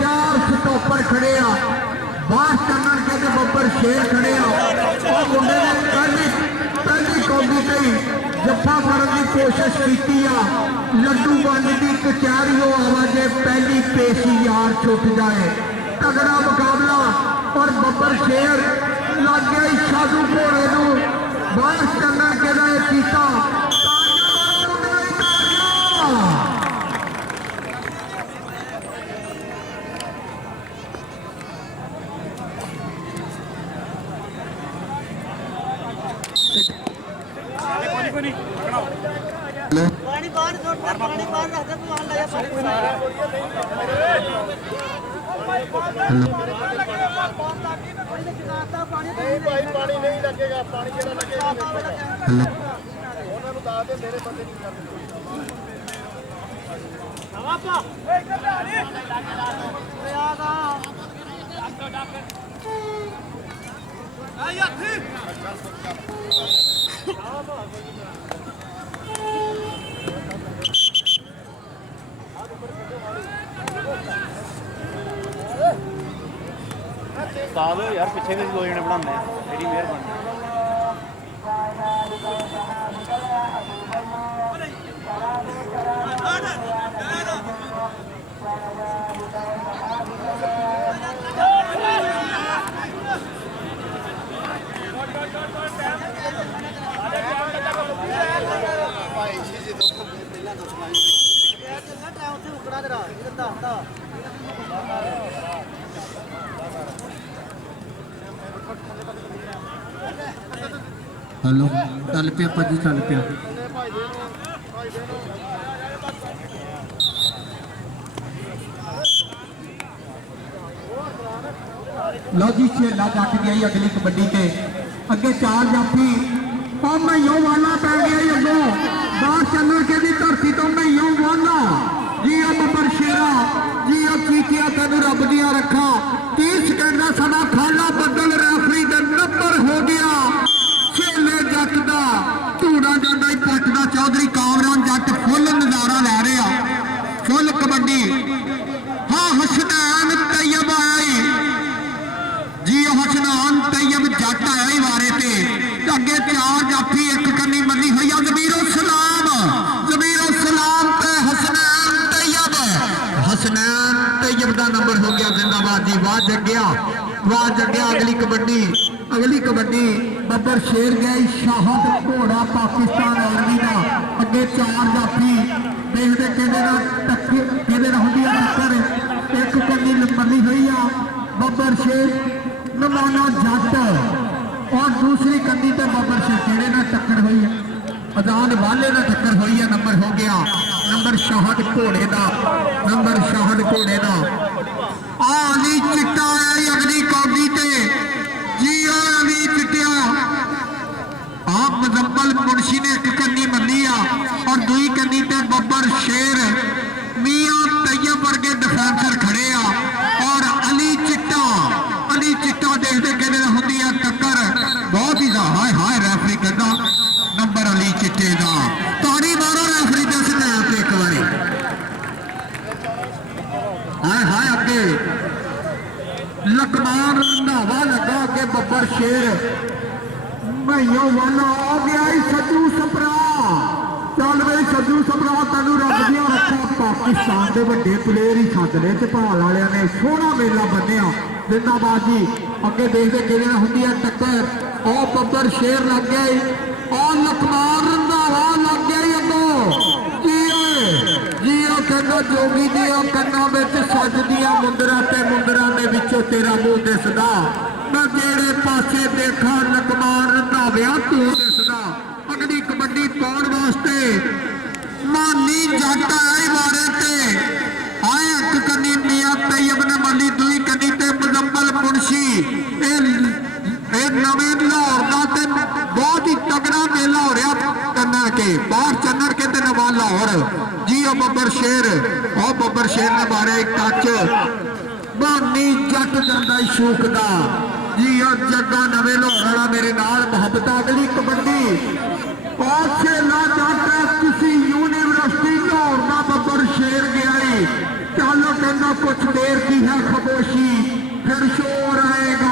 चार स्टॉपर खड़े आ, बाहर चन्नन के बब्बर शेर खड़े आ। मुंडे ने पहली कौमी से जफा करने की कोशिश की आ, लड्डू बंद की कचहरी आवाजे पहली पेशी यार छुट जाए। तगड़ा मुकाबला और बब्बर शेर लग गया साधु घोड़े को बाहर चन्नन के किया। पानी नहीं लगेगा, पानी जरा लगेगा मेरे बंदे नहीं दो यार पिछे भी दो जने बनाने मेरी मेहरबानी। हेलो चल पिया भाजी चल पिया। लो जी छेला जट गई अगली कबड्डी के अगे चार जाफी और मईयों वाला पै गया अगों बाहर चन्नन के दी धरती तो मईयों वाला जी बब्बर शेरा जी चीकिया तेन रब दिया रखा 30 सेकंड का समा खाला बदल रेफरी का नंबर हो गया। छेले जट का धूड़ा जाता ही पटदा चौधरी कामरान जट फुल नजारा लै रहा फुल कबड्डी। हाँ हसनैन तैयब आया जी हसनैन तैयब जट आया ही वारे ते अगे चार जाफी एक कन्नी मनी हुई जमीरो सलाम ते हसनैन तैयब का नंबर हो गया जिंदाबाद जी। वाह जग्या अगली कबड्डी बब्बर शेर गया शाहद घोड़ा पाकिस्तान आर्मी का अगे चार जाफी देखते कहते होंगी टक्कर एक कन्नी बनी हुई आ बब्बर शेर नमाना जट और दूसरी कन्नी तो बब्बर शेर केड़े ना टक्कर हुई है अजान वाले ना टक्कर हुई है। नंबर हो गया नंबर शाहद घोड़े का अली चिट्टा है अगली कौडी ते जी अली चिट्टिया आप मुजम्मल मुंशी ने एक कन्नी मनी आ और दुई कन्नी ते बब्बर शेर मियां तैयब वर्गे डिफेंसर खड़े आ और अली चिट्टा देखते कहते होंगी है टक्कर बहुत ही हाय हाय रेफरी कहता नंबर अली चिट्टे का ताड़ी मारो रेफरी दस एक बारी हाय हाय अगे लकमान रंधावा लगा के बब्बर शेर मईयों वाला आ गया सज्जू सपरा चल बई सज्जू सपरा तेन रब दिया रखा पाकिस्तान के बड़े प्लेयर ही छाते भाल वाले ने सोहना मेला बनिया जिंदाबाद जी। अगे देखते कि होंगी है टक्कर और बब्बर शेर लग गए और लकमान रंधावा लग गया अगो जी कहना जोगी दिया कन्ना में सजदिया मुंदरा तेरा मुंह दिसदा मैं जेड़े पासे देखा लकमान रंधाविया तू दिसदा। अगली कबड्डी पाउण वास्ते मानी जट आए वारे ते आए एक कन्नी मियां तैयब ने मली दुई कन्नी ते मुजम्मल मुंशी नवे लाहौर का बहुत ही तगड़ा मेला हो रहा चन्नन के बाहर चन्नन के नवा लाहौर जी बब्बर शेर ने मारे एक टच मानी जट जाता शूकदा जी जग्गा नवे लाहौर वाला मेरे नाल मुहब्बत। अगली कबड्डी छेला जट किसी यूनिवर्सिटी लाहौर का बब्बर शेर गया चल कहना कुछ देर की है खामोशी, फिर शोर आएगा।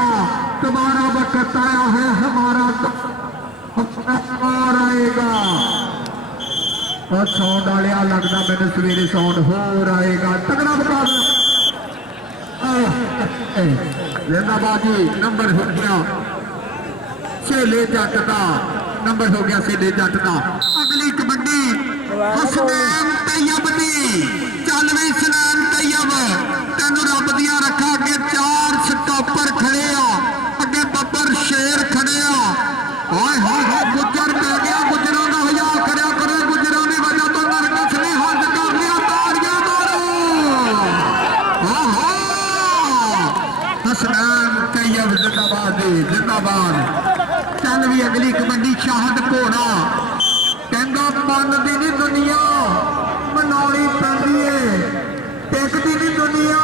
तुम्हारा वक्त आया है, हमारा और आएगा। और साउंड आलिया लगता मैंने सवेरे साउंड हो आएगा। तगड़ा मुकाबला जिंदाबाजी। नंबर हो गया छेले जट का, नंबर हो गया छेले जट का। अगली कबड्डी हसनैन तैयब दी। चल भी सनैन तैयब, तेन रब दिया रखा। अगे 4 स्टॉपर खड़े आ, अगे बब्बर शेर खड़े आ। हाय हाय हाय गुजर पै गया, गुजरों का हया खड़ा करो। गुजरों की वजह तो नरकस ने हद कर लिया। तारियां मारो। हसनैन तैयब जिंदाबाद जिंदाबाद। चल भी अगली कबड्डी शाहद घोड़ा। कहना मनती नहीं दुनिया, मनानी पैंदी है। टिकती नहीं दुनिया,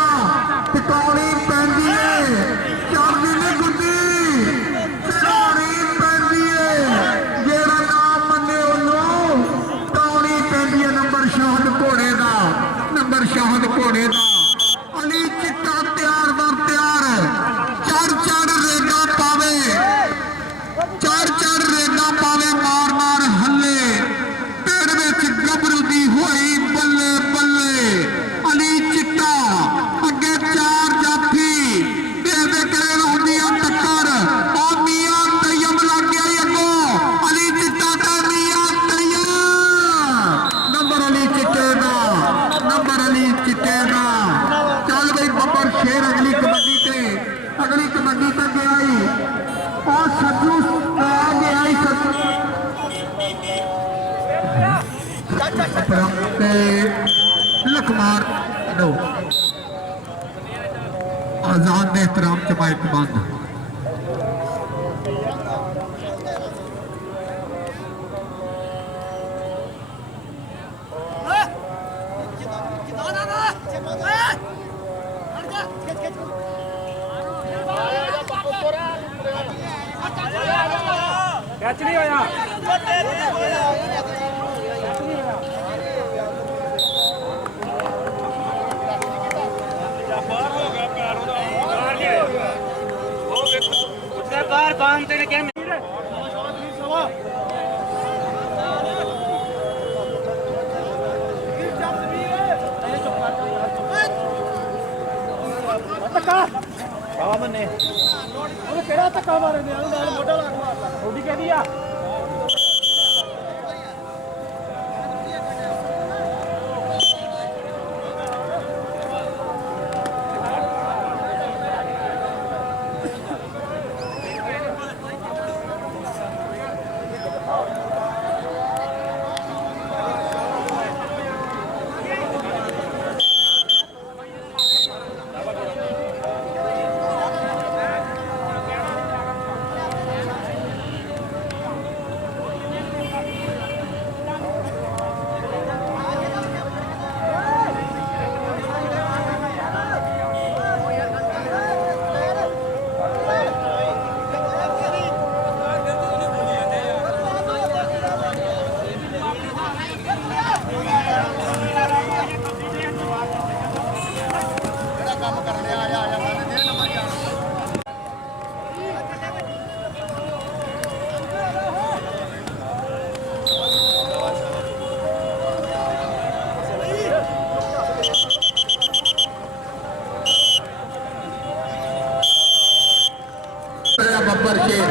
टिकानी पैंदी है। चलती नहीं गुड्डी, चढ़ानी पैंदी है। जेड़ा नाम मने ओनू टाउनी पैंदी है। नंबर शाहद घोड़े का, नंबर शाहद घोड़े का। अली चिट्टा तैयार बर तैयार। चढ़ रेगा पावे, चढ़ रेगा पावे। मार मार हल्ले, पेड़ में गबरू दी हुई बल्ले बल्ले। अली चिट्टा अगे 4 जाफी दे करे होंदी टक्कर। और मियां तैयब लग गया अगो। अली चिट्टा का मियां तैयब। नंबर अली चिट्टे का, नंबर अली चिट्टे का। चल गई बब्बर शेर अगली कबड्डी से, अगली कबड्डी तक गया ही। और सज्जू आ गया ही लखमार दो। आजान ने एहतराम च माइक बंद। कैच नहीं होया। बार बांध तेरे क्या ने केड़ा धक्का मारे ने मोटा लाग मारता थोड़ी कह दिया। बब्बर शेर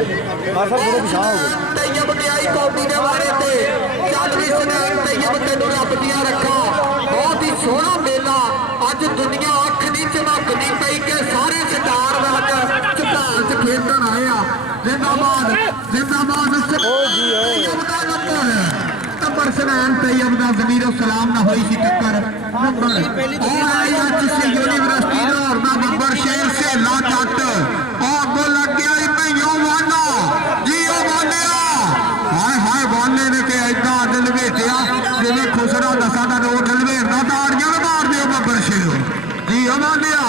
तैयब आई कौमी के बारे से। चल भी सनैन तैयब तेनू रब दिया रखा। बहुत ही सोहना मेला अज दुनिया अख नहीं झमकदी पई के सारे स्टार वैच झपाल च खेडन आए आ। जिंदाबाद जिंदाबाद। नंबर सनैन तैयब का जमीर सलाम ना हुई सी टक्कर। नंबर यूनिवर्सिटी लाहौर का बब्बर शेर सेला जट अगो लग गया हाय हाय वाले ने के इदा दिल भेजा जिन्हें खुसरा दसा का रोड लवेरना। ताड़ियां मार दियो बब्बर शेर जी वालिया।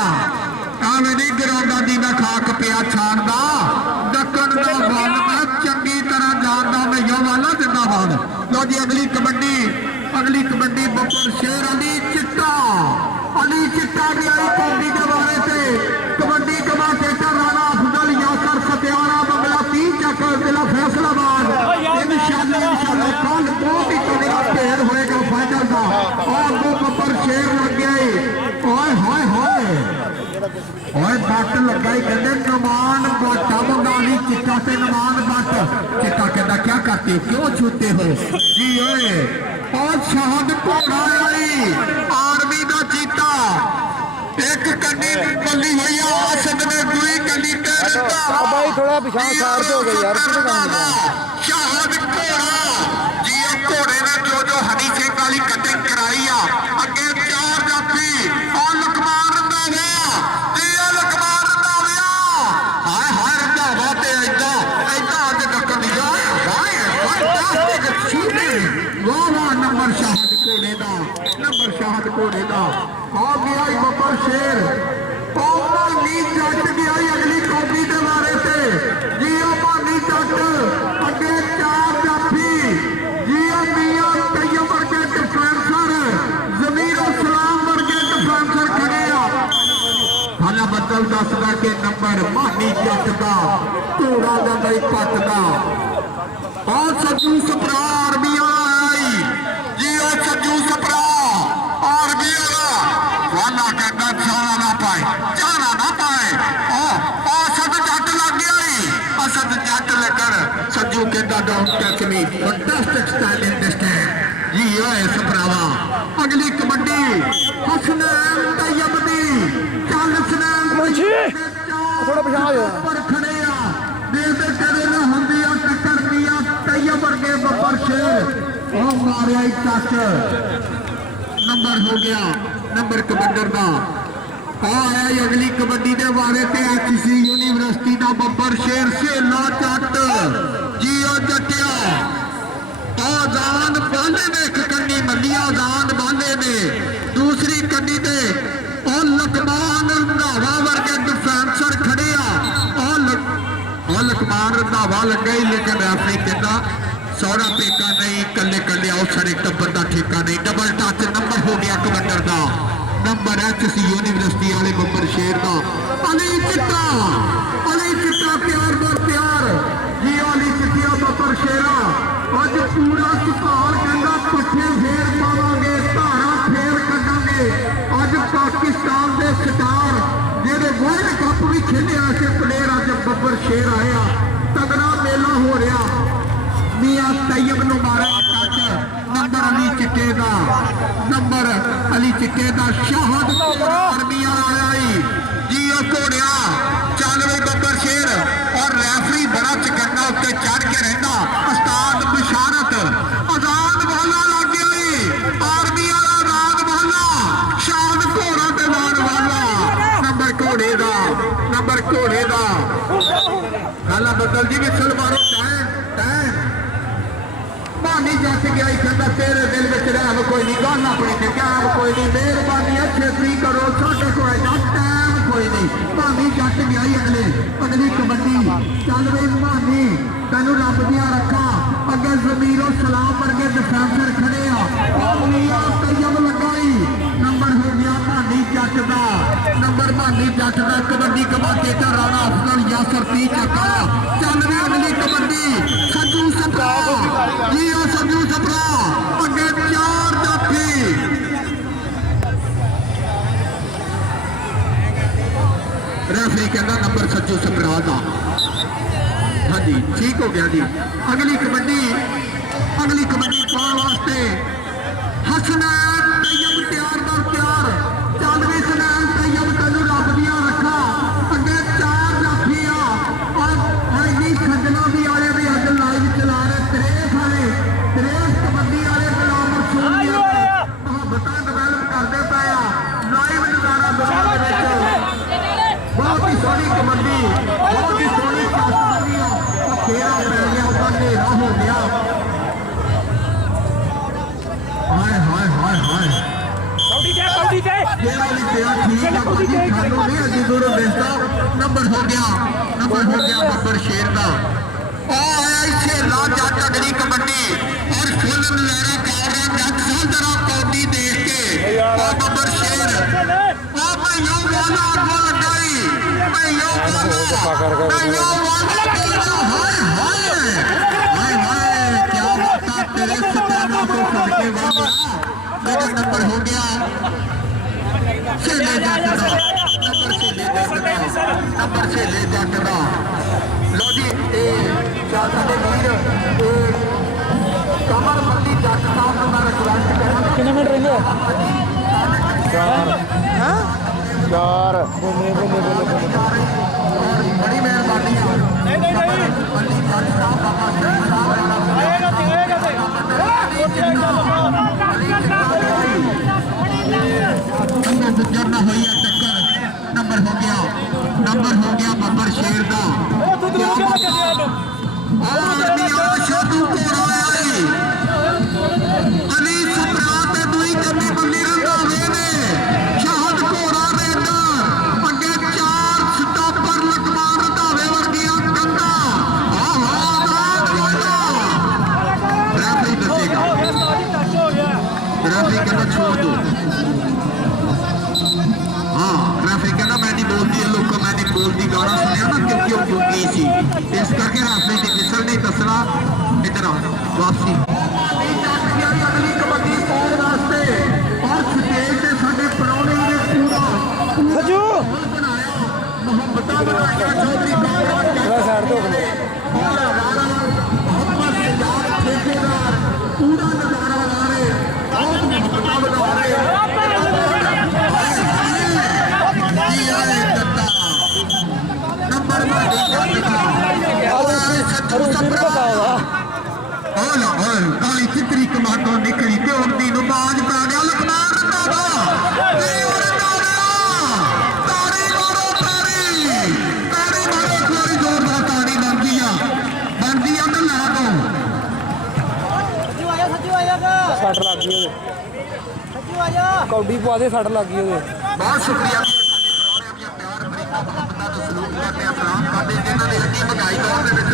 एवं नहीं गिरांदा दी मैं खाक पिया छाणदा दक्कन का वल मैं चंगी तरह जानदा। मैं यो वाला जिंदाबाद। लो जी अगली कबड्डी बब्बर शेर अली चिट्टा अली चिट्टा गया कौडी के बारे से कबड्डी कमाटेटर राणा अफजल यासर सत्यारा बंगला 3 चक्कर जिला फैसलाबाद इंशाल्लाह कल बहुत ही तगड़ा ढेर होएगा फाइनल का और वो बब्बर शेर लग गया ओए होए होए और बट लगाई कहते नमान बाटा बंगाली चिट्टा से नमान बट चिट्टा कहता क्या करते हो क्यों छूते हो जी ओए और शहद घोड़ा आई आर्मी का चीता एक कन्नी बल्ली हुई आसद ने दूरी कन्नी भाई थोड़ा पिछाड़ सार हो गए यार शहद घोड़ा जी घोड़े ने जो हरी सिंह वाली कटिंग कराई आ अगे 4 जाफी और लखमान रंधावा हाय हाय रंधावा ते ऐदा अज टक्कर दी जा वाह वाह नंबर शहद घोड़े का नंबर शहद घोड़े का आ गया बब्बर शेर मानी जट गया अगली कौडी के बारे से जियो मानी जट अगे 4 जाफी जियो मियां तैयब वर्गे डिफेंसर जमीर सलाम वर्गे डिफेंसर खड़े हालां बदल दसदा के नंबर मानी जट का घोड़ा का बई पट का और सज्जू सपरा आर्मिया आई जियो सज्जू सपरा आर्मिया वाला कहता जाना ना पाए असद जट लग गया असद जट लेकर सज्जू कहता don't touch me fantastic style in this time जी ओए सपरावा अगली कबड्डी हसनैन तैयब दी चल हसनैन थोड़ा पिछाड़ पर खड़े आ देते करे ना हुंदी आ टक्कर दिया तैयब वर्गे बब्बर शेर ओ मारिया टच नंबर हो गया नंबर कबड्डर का आया अगली कबड्डी के बारे से HC यूनिवर्सिटी का बब्बर शेर सेला जट जियो जटिया आजान बाले ने एक कन्नी मल्ली आजान बाले ने दूसरी कन्नी ते और लकमान रंधावा वर्गे डिफेंसर खड़े और लकमान रंधावा लग गई लेकिन रेफरी कहता सौरा पेका नहीं कले कले आउटसाइड एक टब्बर का ठेका नहीं डबल टच नंबर हो गया कबड्डर का नंबर HC यूनिवर्सिटी वाले बब्बर शेर का अली चिट्टा प्यार बर प्यार जी अली चिट्टिया बब्बर शेरा अज पूरा सुधार कहना पट्ठे फेर पावांगे धारा फेर कटांगे अज पाकिस्तान के स्टार जेडे वर्ल्ड कप भी खेले ऐसे प्लेयर अज बब्बर शेर आया तगड़ा मेला हो रहा मियां तैयब नु मारा टच नंबर अली चिट्टे का नंबर अली चिट्टे का शहद आर्मिया आई जियो घोड़िया चल वे बब्बर शेर और रेफरी बड़ा चकन्ना उत्ते चढ़ के रहना उस्ताद बिशारत आजाद वाला लग गया आर्मी वाला आजाद वाला शहद घोड़ा ते मार वाला नंबर घोड़े का गाला बदल जी विसल मारो टाइम मानी जट गया कहता तेरे दिल में रैब कोई नहीं गल अपनी कैब कोई नहीं मेहरबानी छेती करो साढ़े को टाइम कोई नहीं मानी जट गया अगली कबड्डी चल रही मानी तेन रब दिया रखा अगे जमीरो सलाम वर्गे डिफेंसर खड़े तैयब लगाई नंबर हो गया मानी जट का नंबर मानी जट का कबड्डी कमाटेटर राणा अफजल यासर 3 चक्का चल रही अगली कबड्डी सज्जू सपरा जी सज्जू सपरा अगे 4 जाफी रेफरी कहता नंबर सज्जू सपरा का हाँ जी ठीक हो गया जी अगली कबड्डी पाने वास्ते हसनैन तैयब तैयार बर तैयार चल भी हसनैन तैयब तेन रब दिया रखा अगे 4 जाफी सज्जना भी आए भी अज लाइव चला रहे 63 कबड्डी वाले गुलाम रसूल मोहब्बत डिवेलप करते पे लाइव नजारा बहुत ही सोहनी कबड्डी बहुत ही सोहनी खेला पै गया उधर अंधेरा हो गया हाय हाय हाय हाय नंबर हो गया बब्बर शेर का जट अगली कबड्डी और फुल लहरा कौड़ी देख के बब्बर शेर लेकिन नंबर हो गया नंबर 6 ले जट का लो जी कमर बंदी जट साहब को मैं रिक्वेस्ट करा कितने मिनट रहेंगे 4 बड़ी मेहरबानी नहीं बंदी जट साहब बाबा सिंह साहब आएगा गुजरना हुई है टक्कर नंबर हो गया बब्बर शेर का शोधू घोड़ा अली सम्राट दुई कमी बल्ली रंधावे ने शहद घोड़ा रेडर अगे 4 स्टॉपर लटवान रंधावे वर्गियां कंधा रेफरी दसेगा रेफरी कहना छोड़ दो हाँ रेफरी कहना मैं नहीं बोलती है लोग मैं नहीं बोलती गाना सुनिया ना क्यों चुकी सी इस करके रेफरी की जिसल नहीं दसना इधर वापसी अगली कबड्डी पाउन वास्ते और स्टेज से साडे परौने ने पूरा सजू मोहम्मद चौधरी साइड तो मोहम्मद सजाद ठेकेदार पूरा नजारा ला रहे बहुत मोहब्बत बना रहे नंबर काली चित्री कमांडो निकली ते उड़दी नु बाज पा गया लखनार रंधावा ताड़ी मारो खिलाड़ी जोरदार ताड़ी बनती है तो ला दो सज्जू आया सट लग गई सज्जू आया कौडी पवा दे सट लग गई बहुत शुक्रिया प्यार अमरीका मोहम्मद सलूक करते हैं सलाम करते जिन्होंने हड्डी मंगाई दौर के विच